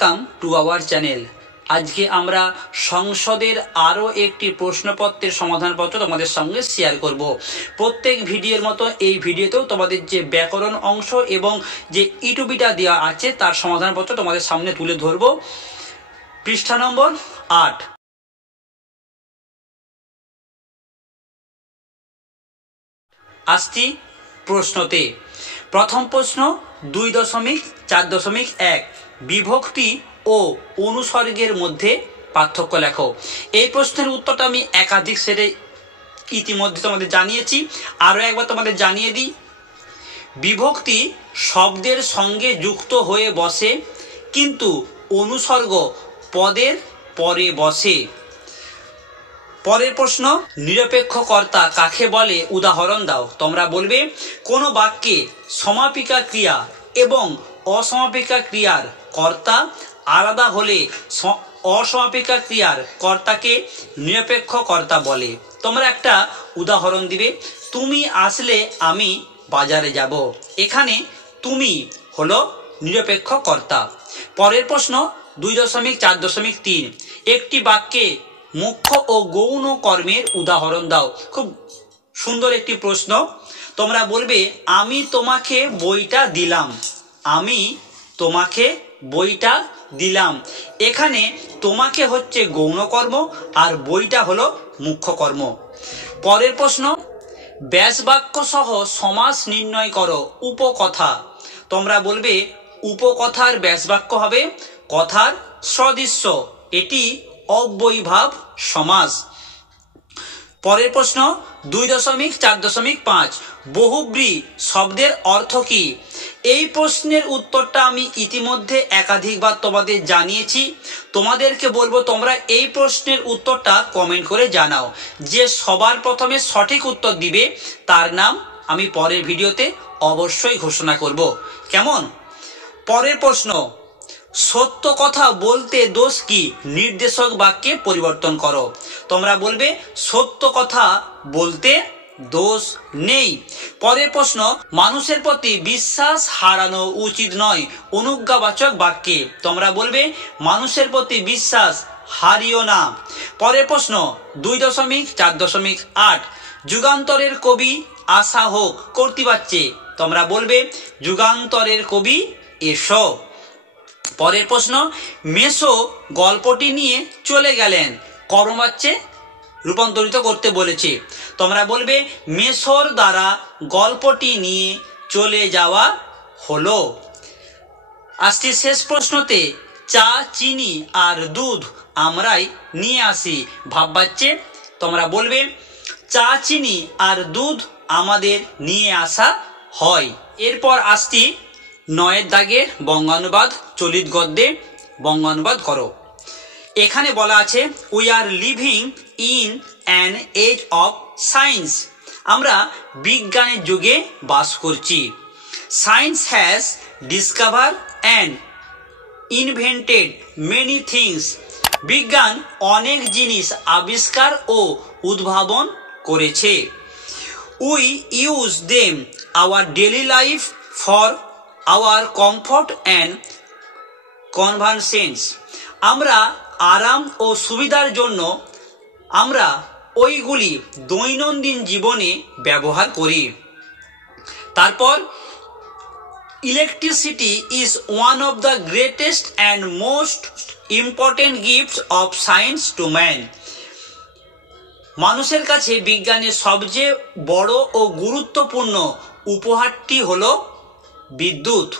Welcome to our channel. আজকে আমরা সংসদের আরও একটি প্রশ্নপত্রের সমাধানপত্র তোমাদের সঙ্গে শেয়ার করব। প্রত্যেক ভিডিওর মতো এই ভিডিওতেও তোমাদের যে ব্যাকরণ অংশ এবং যে ইটুবিটা দেওয়া আছে তার সমাধানপত্র তোমাদের সামনে তুলে ধরব। পৃষ্ঠা নম্বর 8। আসছি প্রশ্নতে। প্রথম প্রশ্ন 2.4.1 বিভক্তি ও অনুসর্গের মধ্যে পার্থক্য লেখো। এই প্রশ্নের উত্তরটা আমি একাধিক সেটে ইতিমধ্যে তোমাদের জানিয়েছি, আরও একবার তোমাদের জানিয়ে দিই। বিভক্তি শব্দের সঙ্গে যুক্ত হয়ে বসে, কিন্তু অনুসর্গ পদের পরে বসে। পরের প্রশ্ন, নিরপেক্ষ কর্তা কাকে বলে উদাহরণ দাও। তোমরা বলবে কোনো বাক্যে সমাপিকা ক্রিয়া এবং অসমাপিকা ক্রিয়ার কর্তা আলাদা হলে অসমাপিকা ক্রিয়ার কর্তাকে নিরপেক্ষ কর্তা বলে। তোমরা একটা উদাহরণ দিবে, তুমি আসলে আমি বাজারে যাব। এখানে তুমি হলো নিরপেক্ষ কর্তা। পরের প্রশ্ন 2.4.3 একটি বাক্যে মুখ্য ও গৌণ কর্মের উদাহরণ দাও। খুব সুন্দর একটি প্রশ্ন। তোমরা বলবে আমি তোমাকে বইটা দিলাম। আমি তোমাকে বইটা দিলাম। এখানে তোমাকে হচ্ছে গৌণ কর্ম আর বইটা হলো মুখ্য কর্ম। পরের প্রশ্ন, ব্যাসবাক্য সহ সমাস নির্ণয় করো। উপকথা। তোমরা বলবে উপকথার ব্যাসবাক্য হবে কথার সদৃশ্য, এটি অব্যয়ীভাব সমাস। পরের প্রশ্ন 2.4.5 বহুব্রী শব্দের অর্থ কি। এই প্রশ্নের উত্তরটা আমি ইতিমধ্যে একাধিকবার তোমাদের জানিয়েছি। তোমাদেরকে বলবো তোমরা এই প্রশ্নের উত্তরটা কমেন্ট করে জানাও। যে সবার প্রথমে সঠিক উত্তর দিবে তার নাম আমি পরের ভিডিওতে অবশ্যই ঘোষণা করব। কেমন? পরের প্রশ্ন, সত্য কথা বলতে দোষ কি। নির্দেশক বাক্যে পরিবর্তন করো। তোমরা বলবে সত্য কথা বলতে দোষ নেই। পরের প্রশ্ন, মানুষের প্রতি বিশ্বাস হারানো উচিত নয়। অনুজ্ঞাবাচক বাক্যে তোমরা বলবে মানুষের প্রতি বিশ্বাস হারিও না। পরের প্রশ্ন 2.4.8 যুগান্তরের কবি আসা হোক কর্তৃবাচ্যে। তোমরা বলবে যুগান্তরের কবি এসো। পরের প্রশ্ন, মেসো গল্পটি নিয়ে চলে গেলেন। কর্মবাচ্যে রূপান্তরিত করতে বলেছে। তোমরা বলবে মেসোর দ্বারা গল্পটি নিয়ে চলে যাওয়া হলো। আসছি শেষ প্রশ্নতে, চা চিনি আর দুধ আমরাই নিয়ে আসি। ভাববাচ্যে তোমরা বলবে চা চিনি আর দুধ আমাদের নিয়ে আসা হয়। এরপর আসছি 9 দাগের বঙ্গানুবাদ। চলিত গদ্যে বঙ্গানুবাদ করো। এখানে বলা আছে we are living in an age of science. আমরা বিজ্ঞানের যুগে বাস করছি। Science has discover and invented many things. বিজ্ঞান অনেক জিনিস আবিষ্কার ও উদ্ভাবন করেছে। We use them our daily life for our comfort and convenience. আমরা আরাম ও সুবিধার জন্য আমরা ওইগুলি দৈনন্দিন জীবনে ব্যবহার করি। তারপর electricity is one of the greatest and most important gifts of science to man. মানুষের কাছে বিজ্ঞানের সবচেয়ে বড় ও গুরুত্বপূর্ণ উপহারটি হলো বিদ্যুৎ।